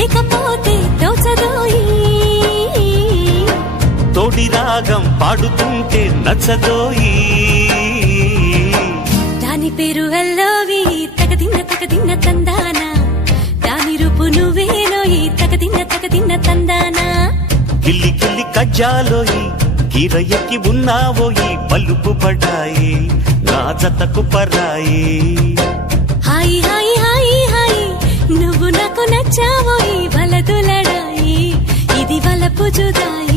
లేకపోతే తోచదోయి తోడి రాగం పాడుతుంటే నచ్చదోయి దాని పేరు అల్లోవి తగదిన్న తందానా దాని రూపు నువ్వేనోయి తగదిన్న తందానా గిల్లి గిల్లి కజ్జాలోయి గీర ఎక్కి ఉన్నావోయి పలుపు పడ్డాయి నా జతకు పరాయి హాయి హాయి హాయి హాయి నువ్వు నాకు నచ్చావోయి వలదులడాయి ఇది వలపు జుదాయి